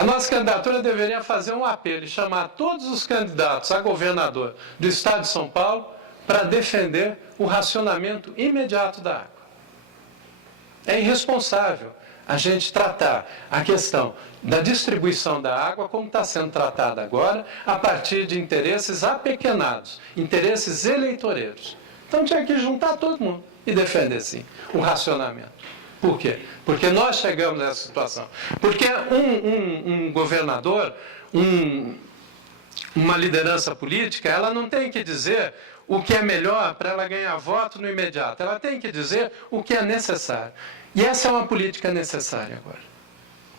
A nossa candidatura deveria fazer um apelo e chamar todos os candidatos a governador do Estado de São Paulo para defender o racionamento imediato da água. É irresponsável a gente tratar a questão da distribuição da água como está sendo tratada agora, a partir de interesses apequenados, interesses eleitoreiros. Então tinha que juntar todo mundo e defender, sim, o racionamento. Por quê? Porque nós chegamos nessa situação. Porque um governador, uma liderança política, ela não tem que dizer o que é melhor para ela ganhar voto no imediato. Ela tem que dizer o que é necessário. E essa é uma política necessária agora.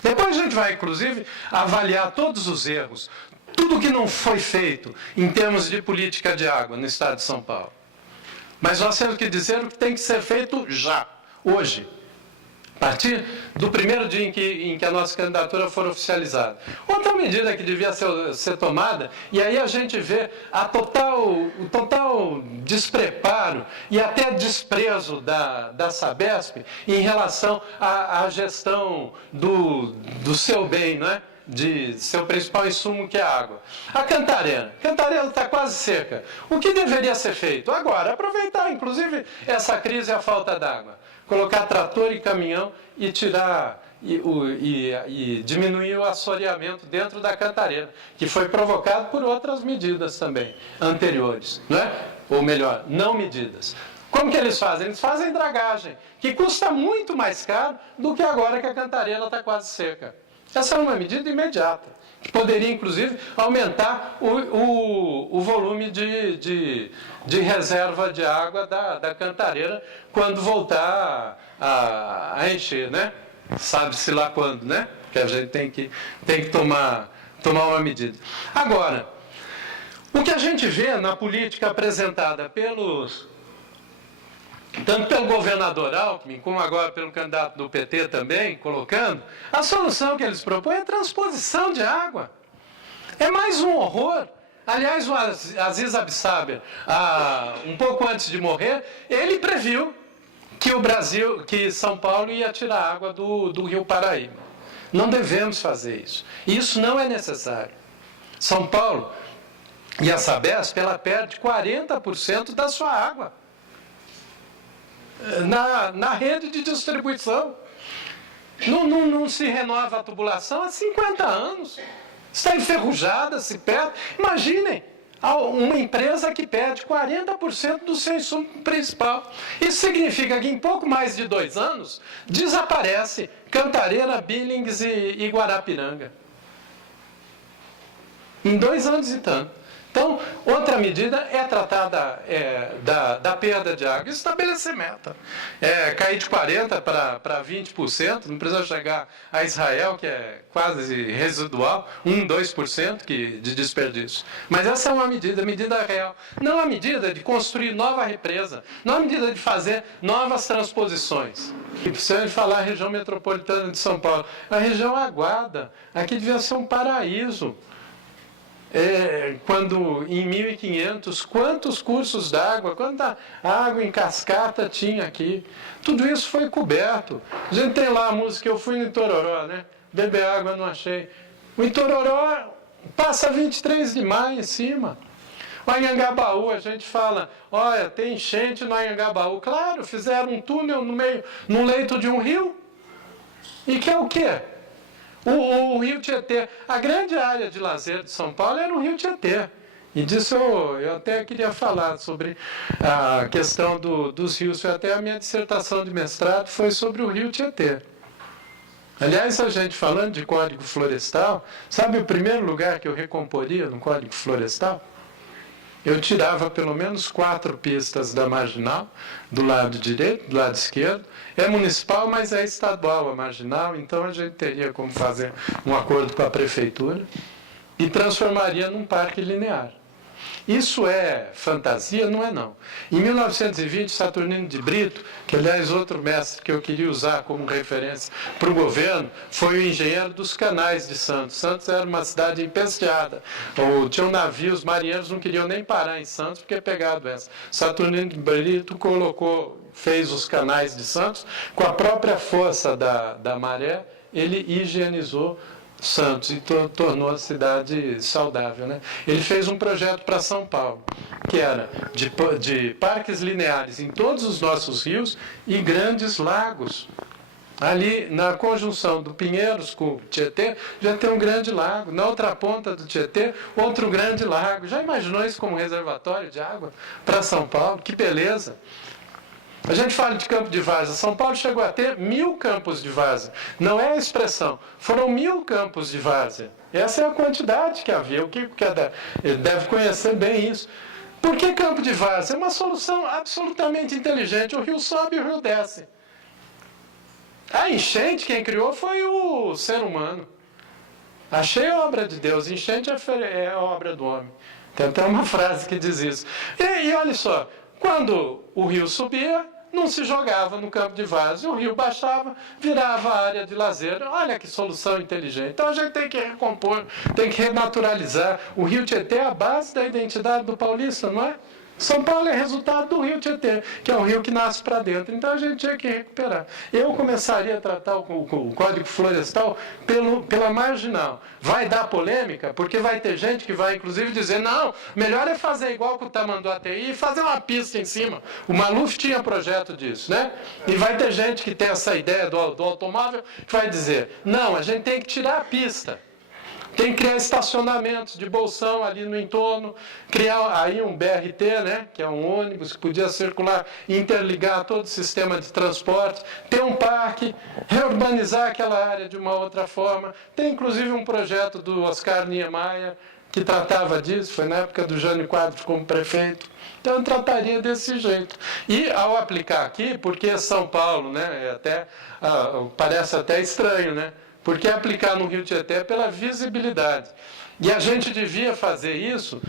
Depois a gente vai, inclusive, avaliar todos os erros, tudo que não foi feito em termos de política de água no Estado de São Paulo. Mas nós temos que dizer o que tem que ser feito já, hoje. A partir do primeiro dia em que a nossa candidatura for oficializada. Outra medida que devia ser tomada, e aí a gente vê o total despreparo e até desprezo da Sabesp em relação à gestão do seu bem, não é? De seu principal insumo, que é a água. A Cantareira. A Cantareira está quase seca. O que deveria ser feito? Agora, aproveitar, inclusive, essa crise e a falta d'água. Colocar trator e caminhão e tirar e diminuir o assoreamento dentro da Cantareira, que foi provocado por outras medidas também, anteriores, não é? Ou melhor, não medidas. Como que eles fazem? Eles fazem dragagem, que custa muito mais caro do que agora que a Cantareira está quase seca. Essa é uma medida imediata, que poderia, inclusive, aumentar o volume de reserva de água da Cantareira quando voltar a encher, né? Sabe-se lá quando, né? Que a gente tem que tomar uma medida. Agora, o que a gente vê na política apresentada tanto pelo governador Alckmin, como agora pelo candidato do PT também, colocando, a solução que eles propõem é transposição de água. É mais um horror. Aliás, o Aziz Absaber, um pouco antes de morrer, ele previu que São Paulo ia tirar água do Rio Paraíba. Não devemos fazer isso. Isso não é necessário. São Paulo e a Sabesp, ela perde 40% da sua água na rede de distribuição. Não se renova a tubulação há 50 anos. Está enferrujada, se perde. Imaginem, uma empresa que perde 40% do seu insumo principal. Isso significa que em pouco mais de 2 anos, desaparece Cantareira, Billings e Guarapiranga. Em 2 anos e tanto. Então, outra medida é tratar da perda de água, estabelecer meta. Cair de 40% para 20%, não precisa chegar a Israel, que é quase residual, 2% de desperdício. Mas essa é uma medida real. Não a medida de construir nova represa, não a medida de fazer novas transposições. E se a gente falar a região metropolitana de São Paulo, a região aguada, aqui devia ser um paraíso. Quando em 1500, quantos cursos d'água, quanta água em cascata tinha aqui. Tudo isso foi coberto. A gente tem lá a música Eu Fui no Itororó, né? Beber água não achei. O Itororó passa 23 de maio em cima. O Anhangabaú, a gente fala, olha, tem enchente no Anhangabaú. Claro, fizeram um túnel no leito de um rio. E que é o quê? O Rio Tietê, a grande área de lazer de São Paulo era o Rio Tietê. E disso eu até queria falar sobre a questão dos rios. Até a minha dissertação de mestrado foi sobre o Rio Tietê. Aliás, a gente falando de Código Florestal, sabe o primeiro lugar que eu recomporia no Código Florestal? Eu tirava pelo menos 4 pistas da Marginal, do lado direito, do lado esquerdo. É municipal, mas é estadual a Marginal, então a gente teria como fazer um acordo com a prefeitura e transformaria num parque linear. Isso é fantasia? Não é não. Em 1920, Saturnino de Brito, que aliás outro mestre que eu queria usar como referência para o governo, foi o engenheiro dos canais de Santos. Santos era uma cidade empesteada. Tinham navios, marinheiros não queriam nem parar em Santos porque pegaram a doença. Saturnino de Brito fez os canais de Santos, com a própria força da maré, ele higienizou Santos e tornou a cidade saudável, né? Ele fez um projeto para São Paulo, que era de parques lineares em todos os nossos rios e grandes lagos. Ali, na conjunção do Pinheiros com o Tietê, já tem um grande lago. Na outra ponta do Tietê, outro grande lago. Já imaginou isso como reservatório de água para São Paulo? Que beleza! A gente fala de campo de várzea. São Paulo chegou a ter 1000 campos de várzea. Não é a expressão. Foram 1000 campos de várzea. Essa é a quantidade que havia. O que ele deve conhecer bem isso. Por que campo de várzea? É uma solução absolutamente inteligente. O rio sobe e o rio desce. A enchente, quem criou foi o ser humano. Achei obra de Deus, enchente é obra do homem. Tem até uma frase que diz isso. E olha só, quando o rio subia, não se jogava no campo de várzea. O rio baixava, virava área de lazer. Olha que solução inteligente. Então a gente tem que recompor, tem que renaturalizar. O rio Tietê é a base da identidade do paulista, não é? São Paulo é resultado do rio Tietê, que é um rio que nasce para dentro. Então a gente tinha que recuperar. Eu começaria a tratar o Código Florestal pela marginal. Vai dar polêmica, porque vai ter gente que vai, inclusive, dizer não, melhor é fazer igual com o Tamanduateí e fazer uma pista em cima. O Maluf tinha projeto disso, né? E vai ter gente que tem essa ideia do automóvel que vai dizer, não, a gente tem que tirar a pista. Tem que criar estacionamentos de bolsão ali no entorno, criar aí um BRT, né, que é um ônibus que podia circular e interligar todo o sistema de transporte, ter um parque, reurbanizar aquela área de uma outra forma. Tem inclusive um projeto do Oscar Niemeyer que tratava disso, foi na época do Jânio Quadros como prefeito. Então eu trataria desse jeito. E ao aplicar aqui, porque São Paulo, né, parece até estranho, né? Porque aplicar no Rio Tietê é pela visibilidade. E a gente devia fazer isso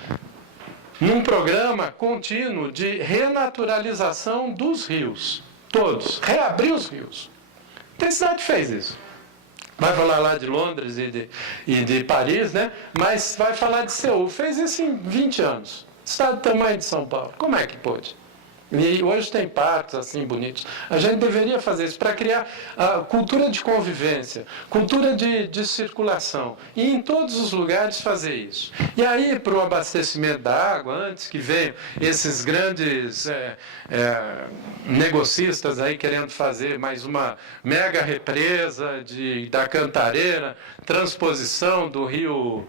num programa contínuo de renaturalização dos rios. Todos. Reabrir os rios. Tem cidade que fez isso. Vai falar lá de Londres e de Paris, né? Mas vai falar de Seul. Fez isso em 20 anos. Estado do tamanho de São Paulo. Como é que pôde? E hoje tem parques assim bonitos. A gente deveria fazer isso para criar cultura de convivência, cultura de circulação. E em todos os lugares fazer isso. E aí, para o abastecimento da água, antes que venham esses grandes negocistas aí querendo fazer mais uma mega represa da Cantareira, transposição do rio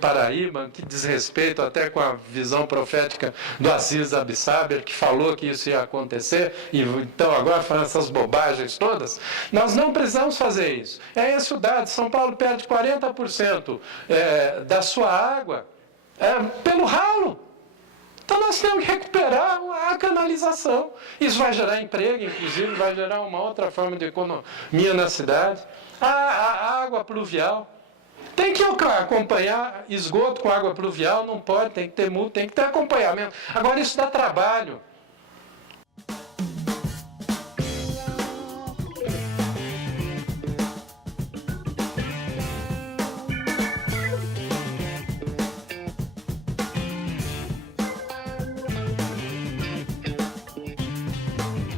Paraíba, que diz respeito até com a visão profética do Assis Abissá, que falou que isso ia acontecer, e então agora falando essas bobagens todas, nós não precisamos fazer isso. É esse o dado. São Paulo perde 40% da sua água pelo ralo. Então nós temos que recuperar a canalização. Isso vai gerar emprego, inclusive, vai gerar uma outra forma de economia na cidade. A água pluvial. Tem que acompanhar esgoto com água pluvial, não pode, tem que ter multa, tem que ter acompanhamento. Agora, isso dá trabalho.